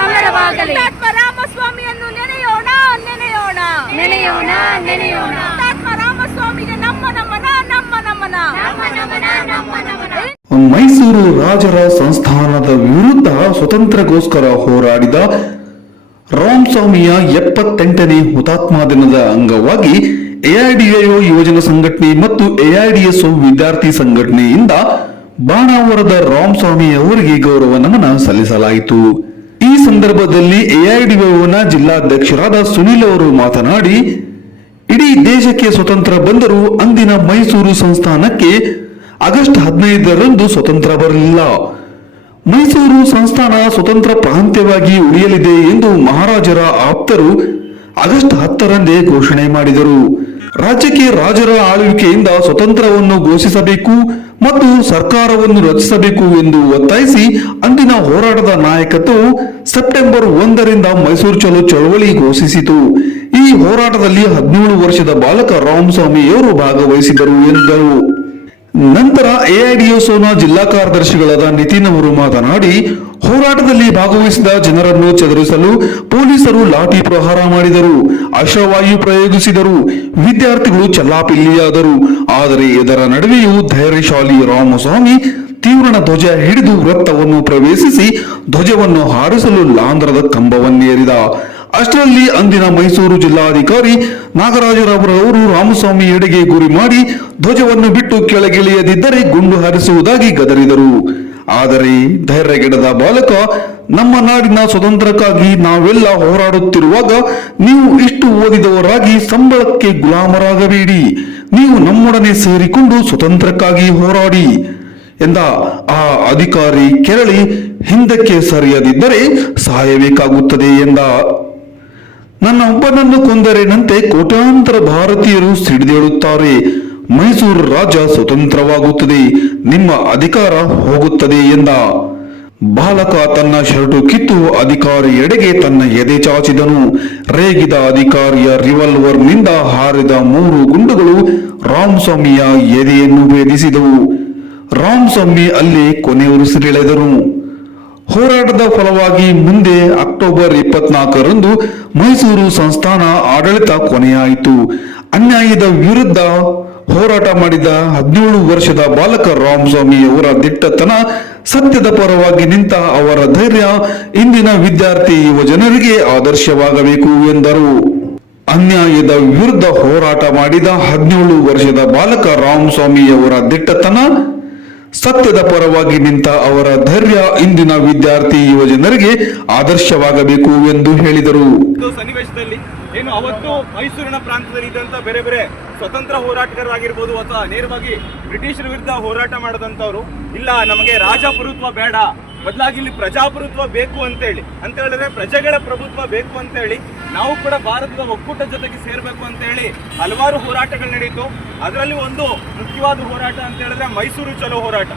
ಅಮರವಾಗಲಿ. ರಾಮಸ್ವಾಮಿಯನ್ನು ನೆನೆಯೋಣ ನೆನೆಯೋಣ ನೆನೆಯೋಣ ನೆನೆಯೋಣ. ರಾಮಸ್ವಾಮಿಗೆ ನಮ್ಮ ನಮನ ನಮ್ಮ ನಮನ ನಮ್ಮ ನಮನ ನಮ್ಮ ನಮನ. ಮೈಸೂರು ರಾಜರ ಸಂಸ್ಥಾನದ ವಿರುದ್ಧ ಸ್ವತಂತ್ರಗೋಸ್ಕರ ಹೋರಾಡಿದ ರಾಮಸ್ವಾಮಿಯ 78ನೇ ಹುತಾತ್ಮ ದಿನದ ಅಂಗವಾಗಿ ಎಐಡಿಎಒ ಯುವಜನ ಸಂಘಟನೆ ಮತ್ತು ಎಐಡಿಎಸ್ಒ ವಿದ್ಯಾರ್ಥಿ ಸಂಘಟನೆಯಿಂದ ಬಾಣಾವರದ ರಾಮಸ್ವಾಮಿ ಅವರಿಗೆ ಗೌರವ ನಮನ ಸಲ್ಲಿಸಲಾಯಿತು. ಈ ಸಂದರ್ಭದಲ್ಲಿ ಎಐಡಿಎಒನ ಜಿಲ್ಲಾಧ್ಯಕ್ಷರಾದ ಸುನಿಲ್ ಅವರು ಮಾತನಾಡಿ, ಇಡೀ ದೇಶಕ್ಕೆ ಸ್ವತಂತ್ರ ಬಂದರೂ ಅಂದಿನ ಮೈಸೂರು ಸಂಸ್ಥಾನಕ್ಕೆ ಆಗಸ್ಟ್ 15ರಂದು ಸ್ವತಂತ್ರ ಬರಲಿಲ್ಲ. ಮೈಸೂರು ಸಂಸ್ಥಾನ ಸ್ವತಂತ್ರ ಪ್ರಾಂತ್ಯವಾಗಿ ಉಳಿಯಲಿದೆ ಎಂದು ಮಹಾರಾಜರ ಆಪ್ತರು ಆಗಸ್ಟ್ 10ರಂದೇ ಘೋಷಣೆ ಮಾಡಿದರು. ರಾಜ್ಯಕ್ಕೆ ರಾಜರ ಆಳ್ವಿಕೆಯಿಂದ ಸ್ವತಂತ್ರವನ್ನು ಘೋಷಿಸಬೇಕು ಮತ್ತು ಸರ್ಕಾರವನ್ನು ರಚಿಸಬೇಕು ಎಂದು ಒತ್ತಾಯಿಸಿ ಅಂದಿನ ಹೋರಾಟದ ನಾಯಕತ್ವವು ಸೆಪ್ಟೆಂಬರ್ 1ರಿಂದ ಮೈಸೂರು ಚಲೋ ಚಳವಳಿ ಘೋಷಿಸಿತು. ಈ ಹೋರಾಟದಲ್ಲಿ 17 ವರ್ಷದ ಬಾಲಕ ರಾಮಸ್ವಾಮಿಯವರು ಭಾಗವಹಿಸಿದರು ಎಂದರು. ನಂತರ ಎಐಡಿಎಸ್ಒನ ಜಿಲ್ಲಾ ಕಾರ್ಯದರ್ಶಿಗಳಾದ ನಿತಿನ್ ಅವರು ಮಾತನಾಡಿ, ಹೋರಾಟದಲ್ಲಿ ಭಾಗವಹಿಸಿದ ಜನರನ್ನು ಚದುರಿಸಲು ಪೊಲೀಸರು ಲಾಠಿ ಪ್ರಹಾರ ಮಾಡಿದರು, ಅಶ್ವವಾಯು ಪ್ರಯೋಗಿಸಿದರು, ವಿದ್ಯಾರ್ಥಿಗಳು ಚಲ್ಲಾಪಿಲ್ಲಿಯಾದರು. ಆದರೆ ಇದರ ನಡುವೆಯೂ ಧೈರ್ಯಶಾಲಿ ರಾಮಸ್ವಾಮಿ ತೀವ್ರಣ ಧ್ವಜ ಹಿಡಿದು ವೃತ್ತವನ್ನು ಪ್ರವೇಶಿಸಿ ಧ್ವಜವನ್ನು ಹಾರಿಸಲು ಲಾಂಧ್ರದ ಕಂಬವನ್ನೇರಿದ. ಅಷ್ಟರಲ್ಲಿ ಅಂದಿನ ಮೈಸೂರು ಜಿಲ್ಲಾಧಿಕಾರಿ ನಾಗರಾಜರವರು ರಾಮಸ್ವಾಮಿ ಎಡೆಗೆ ಗುರಿ ಮಾಡಿ ಧ್ವಜವನ್ನು ಬಿಟ್ಟು ಕೆಳಗಿಳಿಯದಿದ್ದರೆ ಗುಂಡು ಹಾರಿಸುವುದಾಗಿ ಗದರಿದರು. ಆದರೆ ಧೈರ್ಯಗೆಡದ ಬಾಲಕ, ನಮ್ಮ ನಾಡಿನ ಸ್ವತಂತ್ರಕ್ಕಾಗಿ ನಾವೆಲ್ಲ ಹೋರಾಡುತ್ತಿರುವಾಗ ನೀವು ಇಷ್ಟು ಓದಿದವರಾಗಿ ಸಂಬಳಕ್ಕೆ ಗುಲಾಮರಾಗಬೇಡಿ, ನೀವು ನಮ್ಮೊಡನೆ ಸೇರಿಕೊಂಡು ಸ್ವತಂತ್ರಕ್ಕಾಗಿ ಹೋರಾಡಿ ಎಂದ ಆ ಅಧಿಕಾರಿ ಕೆರಳಿ ಹಿಂದಕ್ಕೆ ಸರಿಯದಿದ್ದರೆ ಸಾಯಬೇಕಾಗುತ್ತದೆ ಎಂದ. ನನ್ನ ಒಬ್ಬನನ್ನು ಕೊಂದರೆನಂತೆ ಕೋಟ್ಯಾಂತರ ಭಾರತೀಯರು ಸಿಡಿದೇಳುತ್ತಾರೆ. ಮೈಸೂರು ರಾಜ್ಯ ಸ್ವತಂತ್ರವಾಗುತ್ತದೆ, ನಿಮ್ಮ ಅಧಿಕಾರ ಹೋಗುತ್ತದೆ ಎಂದ. ಬಾಲಕ ತನ್ನ ಶರ್ಟು ಕಿತ್ತು ಅಧಿಕಾರಿಯೆಡೆಗೆ ತನ್ನ ಎದೆ ಚಾಚಿದನು. ರೇಗಿದ ಅಧಿಕಾರಿಯ ರಿವಾಲ್ವರ್ನಿಂದ ಹಾರಿದ 3 ಗುಂಡುಗಳು ರಾಮಸ್ವಾಮಿಯ ಎದೆಯನ್ನು ಭೇದಿಸಿದವು. ರಾಮಸ್ವಾಮಿ ಅಲ್ಲೇ ಕೊನೆಯುಸಿರೆಳೆದರು. ಹೋರಾಟದ ಫಲವಾಗಿ ಮುಂದೆ ಅಕ್ಟೋಬರ್ 24ರಂದು ಮೈಸೂರು ಸಂಸ್ಥಾನ ಆಡಳಿತ ಕೊನೆಯಾಯಿತು. ಅನ್ಯಾಯದ ವಿರುದ್ಧ ಹೋರಾಟ ಮಾಡಿದ 17 ವರ್ಷದ ಬಾಲಕ ರಾಮಸ್ವಾಮಿಯವರ ದಿಟ್ಟತನ, ಸತ್ಯದ ಪರವಾಗಿ ನಿಂತ ಅವರ ಧೈರ್ಯ ಇಂದಿನ ವಿದ್ಯಾರ್ಥಿ ಯುವಜನರಿಗೆ ಆದರ್ಶವಾಗಬೇಕು ಎಂದರು. ಅನ್ಯಾಯದ ವಿರುದ್ಧ ಹೋರಾಟ ಮಾಡಿದ 17 ವರ್ಷದ ಬಾಲಕ ರಾಮಸ್ವಾಮಿಯವರ ದಿಟ್ಟತನ, ಸತ್ಯದ ಪರವಾಗಿ ನಿಂತ ಅವರ ಧೈರ್ಯ ಇಂದಿನ ವಿದ್ಯಾರ್ಥಿ ಯುವಜನರಿಗೆ ಆದರ್ಶವಾಗಬೇಕು ಎಂದು ಹೇಳಿದರು. ಸನ್ನಿವೇಶದಲ್ಲಿ ಏನು ಅವತ್ತು ಮೈಸೂರಿನ ಪ್ರಾಂತದಲ್ಲಿ ಇದ್ದಂತ ಬೇರೆ ಬೇರೆ ಸ್ವತಂತ್ರ ಹೋರಾಟಗಾರರಾಗಿರ್ಬೋದು ಅಥವಾ ನೇರವಾಗಿ ಬ್ರಿಟಿಷರ ವಿರುದ್ಧ ಹೋರಾಟ ಮಾಡದಂತವ್ರು, ಇಲ್ಲ ನಮಗೆ ರಾಜಪ್ರಭುತ್ವ ಬೇಡ, ಬದಲಾಗಿ ಇಲ್ಲಿ ಪ್ರಜಾಪ್ರಭುತ್ವ ಬೇಕು ಅಂತ ಹೇಳಿದ್ರೆ ಪ್ರಜೆಗಳ ಪ್ರಭುತ್ವ ಬೇಕು ಅಂತ ಹೇಳಿ ನಾವು ಕೂಡ ಭಾರತದ ಒಕ್ಕೂಟದ ಜೊತೆಗೆ ಸೇರ್ಬೇಕು ಅಂತ ಹೇಳಿ ಹಲವಾರು ಹೋರಾಟಗಳು ನಡೆಯಿತು. ಅದರಲ್ಲಿ ಒಂದು ಮುಖ್ಯವಾದ ಹೋರಾಟ ಅಂತ ಹೇಳಿದ್ರೆ ಮೈಸೂರು ಚಲೋ ಹೋರಾಟ.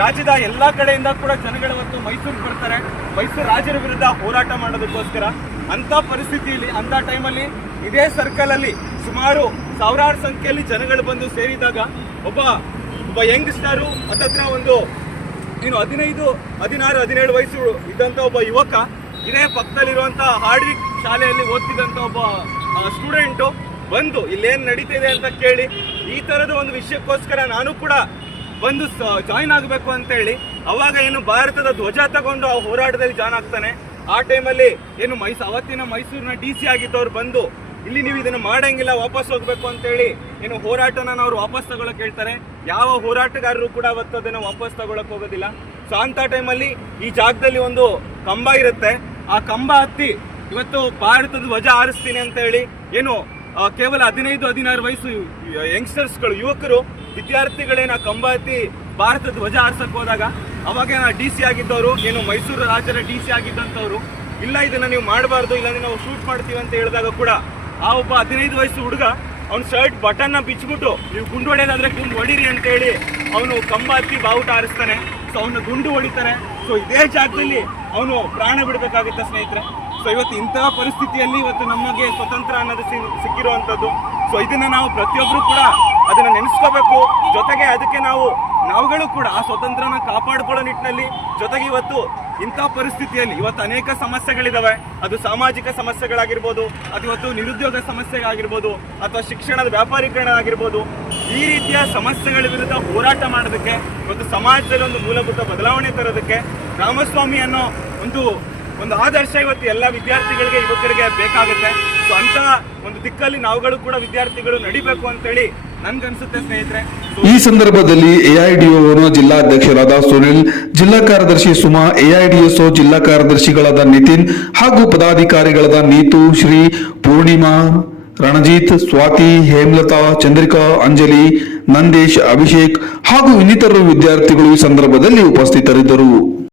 ರಾಜ್ಯದ ಎಲ್ಲಾ ಕಡೆಯಿಂದ ಕೂಡ ಜನಗಳು ಇವತ್ತು ಮೈಸೂರಿಗೆ ಬರ್ತಾರೆ, ಮೈಸೂರು ರಾಜರ ವಿರುದ್ಧ ಹೋರಾಟ ಮಾಡೋದಕ್ಕೋಸ್ಕರ. ಅಂತ ಪರಿಸ್ಥಿತಿಯಲ್ಲಿ, ಅಂತ ಟೈಮಲ್ಲಿ ಇದೇ ಸರ್ಕಲ್ ಅಲ್ಲಿ ಸುಮಾರು ಸಾವಿರಾರು ಸಂಖ್ಯೆಯಲ್ಲಿ ಜನಗಳು ಬಂದು ಸೇರಿದಾಗ ಒಬ್ಬ ಯಂಗ್ಸ್ಟರು ಹತ್ತತ್ರ ಒಂದು 15, 16, 17 ವಯಸ್ಸು ಇದ್ದಂತ ಒಬ್ಬ ಯುವಕ ಇದೇ ಪಕ್ಕದಲ್ಲಿರುವಂತಹ ಹಾರ್ಡ್ವಿಕ್ ಶಾಲೆಯಲ್ಲಿ ಓದ್ತಿದ್ದಂತ ಒಬ್ಬ ಸ್ಟೂಡೆಂಟು ಬಂದು ಇಲ್ಲೇನ್ ನಡೀತಿದೆ ಅಂತ ಕೇಳಿ ಈ ತರದ ಒಂದು ವಿಷಯಕ್ಕೋಸ್ಕರ ನಾನು ಕೂಡ ಬಂದು ಜಾಯಿನ್ ಆಗಬೇಕು ಅಂತ ಹೇಳಿ ಅವಾಗ ಏನು ಭಾರತದ ಧ್ವಜ ತಗೊಂಡು ಆ ಹೋರಾಟದಲ್ಲಿ ಜಾಯ್ನ್ ಆಗ್ತಾನೆ. ಆ ಟೈಮಲ್ಲಿ ಏನು ಅವತ್ತಿನ ಮೈಸೂರಿನ DC ಆಗಿದ್ದವ್ರು ಬಂದು ಇಲ್ಲಿ ನೀವು ಇದನ್ನು ಮಾಡಂಗಿಲ್ಲ, ವಾಪಸ್ ಹೋಗ್ಬೇಕು ಅಂತ ಹೇಳಿ ಏನು ಹೋರಾಟನ ಅವ್ರು ವಾಪಸ್ ತಗೊಳಕ್ ಹೇಳ್ತಾರೆ. ಯಾವ ಹೋರಾಟಗಾರರು ಕೂಡ ಅವತ್ತು ಅದನ್ನು ವಾಪಸ್ ತಗೊಳಕ್ ಹೋಗೋದಿಲ್ಲ. ಸೊ ಅಂತ ಟೈಮಲ್ಲಿ ಈ ಜಾಗದಲ್ಲಿ ಒಂದು ಕಂಬ ಇರುತ್ತೆ, ಆ ಕಂಬ ಹತ್ತಿ ಇವತ್ತು ಭಾರತದ ಧ್ವಜ ಹಾರಿಸ್ತೀನಿ ಅಂತ ಹೇಳಿ ಏನು ಕೇವಲ 15, 16 ವಯಸ್ಸು ಯಂಗ್ಸ್ಟರ್ಸ್ಗಳು, ಯುವಕರು, ವಿದ್ಯಾರ್ಥಿಗಳೇನ ಕಂಬ ಹತ್ತಿ ಭಾರತದ ಧ್ವಜ ಹಾರಿಸಕ್ ಹೋದಾಗ ಅವಾಗ DC ಆಗಿದ್ದವರು, ಏನು ಮೈಸೂರು ರಾಜ್ಯದ DC ಆಗಿದ್ದಂಥವ್ರು, ಇಲ್ಲ ಇದನ್ನ ನೀವು ಮಾಡಬಾರ್ದು, ಇಲ್ಲ ನಾವು ಶೂಟ್ ಮಾಡ್ತೀವಿ ಅಂತ ಹೇಳಿದಾಗ ಕೂಡ ಆ ಒಬ್ಬ 15 ವಯಸ್ಸು ಹುಡುಗ ಅವ್ನ ಶರ್ಟ್ ಬಟನ್ನ ಬಿಚ್ಚಿಬಿಟ್ಟು ನೀವು ಗುಂಡು ಹೊಡೆಯೋದಾದ್ರೆ ಗುಂಡು ಹೊಡೀರಿ ಅಂತ ಹೇಳಿ ಅವನು ಕಂಬ ಹತ್ತಿ ಬಾವುಟ ಹಾರಿಸ್ತಾನೆ. ಸೊ ಅವನು ಗುಂಡು ಹೊಡಿತಾರೆ. ಸೊ ಇದೇ ಜಾಗದಲ್ಲಿ ಅವನು ಪ್ರಾಣ ಬಿಡಬೇಕಾಗುತ್ತೆ ಸ್ನೇಹಿತರೆ. ಸೊ ಇವತ್ತು ಇಂತಹ ಪರಿಸ್ಥಿತಿಯಲ್ಲಿ ಇವತ್ತು ನಮಗೆ ಸ್ವತಂತ್ರ ಅನ್ನೋದು ಸಿಕ್ಕಿರುವಂಥದ್ದು. ಸೊ ಇದನ್ನ ನಾವು ಪ್ರತಿಯೊಬ್ಬರು ಕೂಡ ಅದನ್ನ ನೆನೆಸ್ಕೋಬೇಕು. ಜೊತೆಗೆ ಅದಕ್ಕೆ ನಾವುಗಳು ಕೂಡ ಆ ಸ್ವತಂತ್ರನ ಕಾಪಾಡಿಕೊಳ್ಳೋ ನಿಟ್ಟಿನಲ್ಲಿ ಜೊತೆಗೆ ಇವತ್ತು ಇಂಥ ಪರಿಸ್ಥಿತಿಯಲ್ಲಿ ಇವತ್ತು ಅನೇಕ ಸಮಸ್ಯೆಗಳಿದಾವೆ. ಅದು ಸಾಮಾಜಿಕ ಸಮಸ್ಯೆಗಳಾಗಿರ್ಬೋದು, ಅದು ಇವತ್ತು ನಿರುದ್ಯೋಗ ಸಮಸ್ಯೆ ಆಗಿರ್ಬೋದು, ಅಥವಾ ಶಿಕ್ಷಣದ ವ್ಯಾಪಾರೀಕರಣ ಆಗಿರ್ಬೋದು. ಈ ರೀತಿಯ ಸಮಸ್ಯೆಗಳ ವಿರುದ್ಧ ಹೋರಾಟ ಮಾಡೋದಕ್ಕೆ, ಇವತ್ತು ಸಮಾಜದಲ್ಲಿ ಒಂದು ಮೂಲಭೂತ ಬದಲಾವಣೆ ತರೋದಕ್ಕೆ ರಾಮಸ್ವಾಮಿ ಅನ್ನೋ ಒಂದು ಆದರ್ಶ ಇವತ್ತು ಎಲ್ಲ ವಿದ್ಯಾರ್ಥಿಗಳಿಗೆ, ಯುವಕರಿಗೆ ಬೇಕಾಗುತ್ತೆ. ಸೊ ಅಂತ ಒಂದು ದಿಕ್ಕಲ್ಲಿ ನಾವುಗಳು ಕೂಡ ವಿದ್ಯಾರ್ಥಿಗಳು ನಡಿಬೇಕು ಅಂತೇಳಿ ನನ್ಗನ್ಸುತ್ತೆ ಸ್ನೇಹಿತರೆ. ಈ ಸಂದರ್ಭದಲ್ಲಿ ಎಐಡಿಒ ಜಿಲ್ಲಾಧ್ಯಕ್ಷರಾದ ಸುನಿಲ್, ಜಿಲ್ಲಾ ಕಾರ್ಯದರ್ಶಿ ಸುಮಾ, ಎಐಡಿಎಸ್ಒ ಜಿಲ್ಲಾ ಕಾರ್ಯದರ್ಶಿಗಳಾದ ನಿತಿನ್ ಹಾಗೂ ಪದಾಧಿಕಾರಿಗಳಾದ ನೀತು, ಶ್ರೀ, ಪೂರ್ಣಿಮಾ, ರಣಜಿತ್, ಸ್ವಾತಿ, ಹೇಮಲತಾ, ಚಂದ್ರಿಕಾ, ಅಂಜಲಿ, ನಂದೇಶ್, ಅಭಿಷೇಕ್ ಹಾಗೂ ಇನ್ನಿತರರು ವಿದ್ಯಾರ್ಥಿಗಳು ಈ ಸಂದರ್ಭದಲ್ಲಿ ಉಪಸ್ಥಿತರಿದ್ದರು.